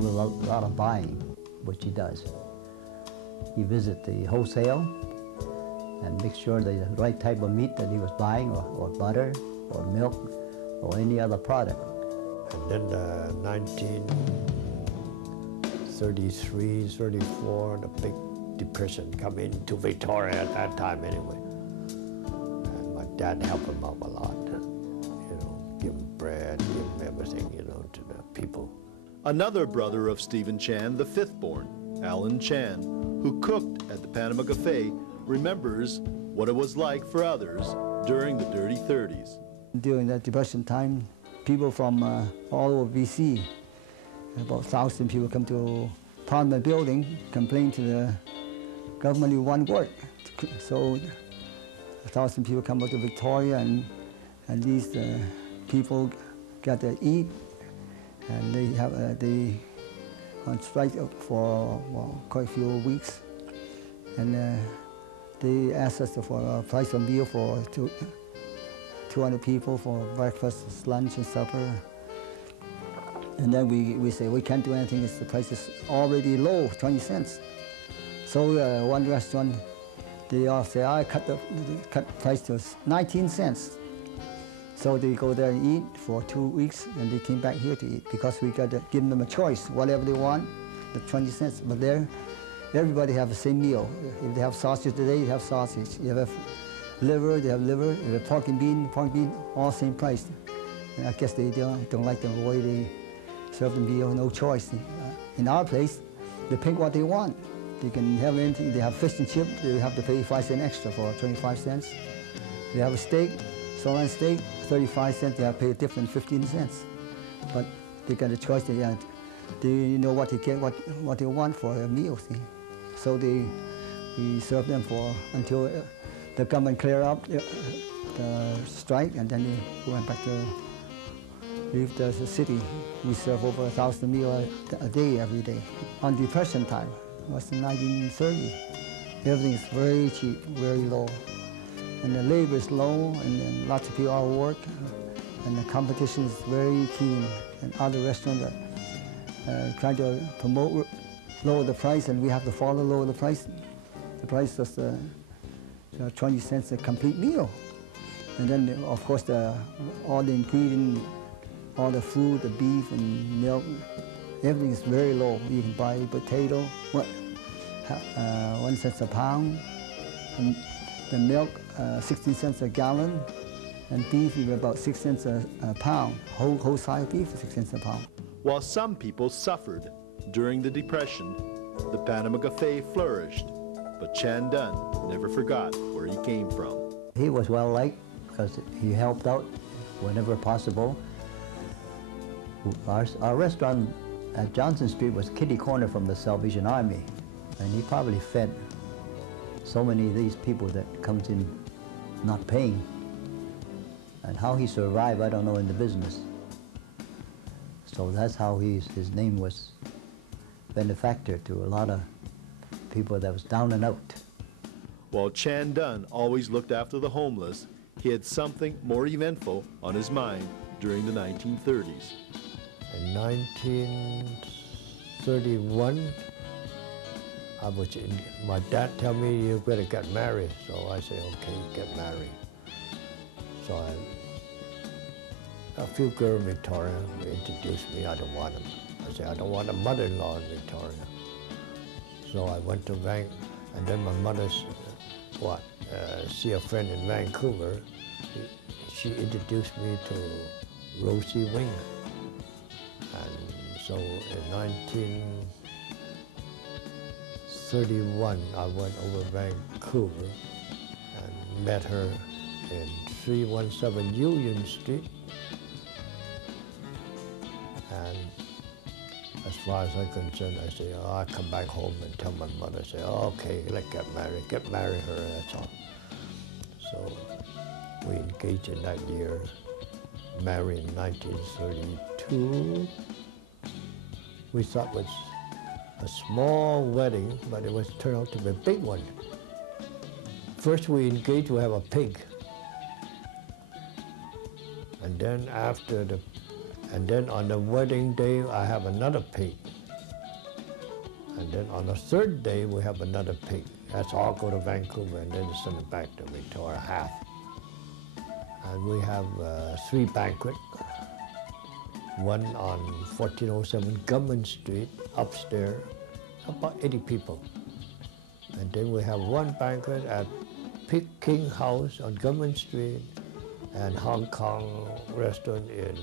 do a lot of buying, which he does. He visits the wholesale and make sure the right type of meat that he was buying, or butter, or milk, or any other product. And then 1933, 34, the big depression come into Victoria at that time anyway. And my dad helped him out a lot, give him bread, give him everything, to the people. Another brother of Stephen Chan, the fifth born, Alan Chan, who cooked at the Panama Cafe, remembers what it was like for others during the dirty 30s. During the Depression time, people from all over BC, about 1,000 people come to Parliament building, complain to the government who want work. So 1,000 people come out to Victoria, and these people got to eat, and they on strike for quite a few weeks, and they asked us for a price of meal for 200 people for breakfast, lunch, and supper. And then we say we can't do anything. The price is already low, 20 cents. So one restaurant, they all say, I cut the price to 19 cents. So they go there and eat for 2 weeks, and they came back here to eat because we got to give them a choice, whatever they want, the 20 cents. But there, everybody have the same meal. If they have sausage today, you have sausage. You have liver, they have liver. If they have pork bean, all same price. And I guess they don't like the way they serve the meal, no choice. In our place, they pick what they want. They can have anything. They have fish and chip, they have to pay 5 cents extra for 25 cents. They have a steak, sirloin steak, 35 cents, they have to pay a different 15 cents. But they got a choice, they know what they get, what they want for a meal, see. So we serve them until the government clear up the strike, and then they went back to leave the city. We serve over 1,000 meals a day, every day. On Depression time, it was in 1930. Everything is very cheap, very low. And the labor is low, and then lots of people out of work, and the competition is very keen. And other restaurants are trying to promote lower the price, and we have to follow lower the price. The price is 20 cents a complete meal. And then, of course, all the ingredients, all the food, the beef and milk, everything is very low. You can buy potato, 1 cent a pound, and the milk, 16 cents a gallon, and beef is about 6 cents a pound. Whole size beef, 6 cents a pound. While some people suffered during the Depression, the Panama Cafe flourished, but Chan Dun never forgot where he came from. He was well liked because he helped out whenever possible. Our restaurant at Johnson Street was kitty corner from the Salvation Army, and he probably fed so many of these people that comes in not paying. And how he survived, I don't know, in the business. So that's how his name was benefactor to a lot of people that was down and out. While Chan Dun always looked after the homeless, he had something more eventful on his mind during the 1930s. In 1931, my dad told me you better get married. So I said, okay, get married. So a few girls in Victoria introduced me. I don't want them. I said, I don't want a mother-in-law in Victoria. So I went to and then my mother, see a friend in Vancouver. She introduced me to Rosie Wing. And so in 1931, I went over Vancouver and met her in 317 Union Street. And as far as I'm concerned, I say, oh, I'll come back home and tell my mother, say, oh, okay, let's get marry her, that's all. So we engaged in that year, married in 1932. We thought it was a small wedding, but it turned out to be a big one. First we engaged to have a pig. And then on the wedding day, I have another pig. And then on the third day, we have another pig. That's all go to Vancouver and then send it back to Victoria, half. And we have 3 banquets. One on 1407 Government Street, upstairs, about 80 people. And then we have 1 banquet at Pig King House on Government Street and Hong Kong restaurant in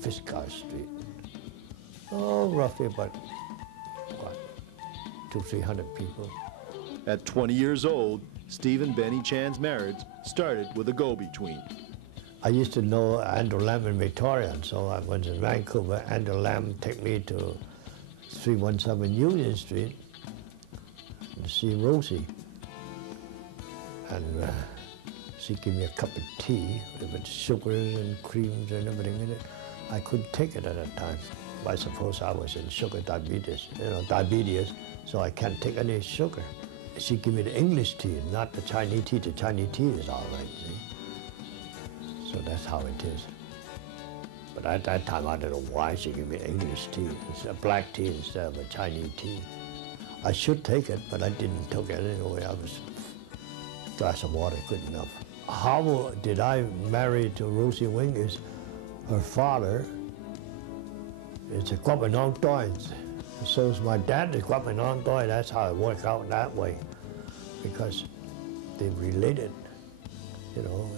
Fitzcarrald Street. Oh, roughly about, what, 200-300 people. At 20 years old, Steve and Benny Chan's marriage started with a go-between. I used to know Andrew Lam in Victoria, and so I was in Vancouver. Andrew Lam took me to 317 Union Street to see Rosie. And she gave me a cup of tea with sugars and creams and everything in it. I couldn't take it at that time. I suppose I was in sugar diabetes, so I can't take any sugar. She gave me the English tea, not the Chinese tea. The Chinese tea is all right, see? So that's how it is. But at that time, I don't know why she gave me English tea. It's a black tea instead of a Chinese tea. I should take it, but I didn't take it anyway. I was a glass of water, good enough. How did I marry to Rosie Wing is her father is a Guapanong Doi. So is my dad is Guapanong Doi. That's how it worked out that way, because they related, you know,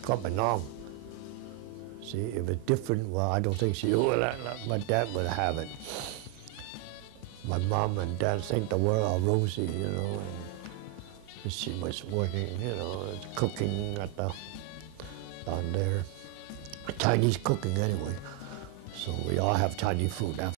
Guapanong. See, if it's different, well, I don't think she would. My dad would have it. My mom and dad think the world of Rosie, you know. And she was working, you know, cooking at the, down there. Chinese cooking anyway. So we all have Chinese food after.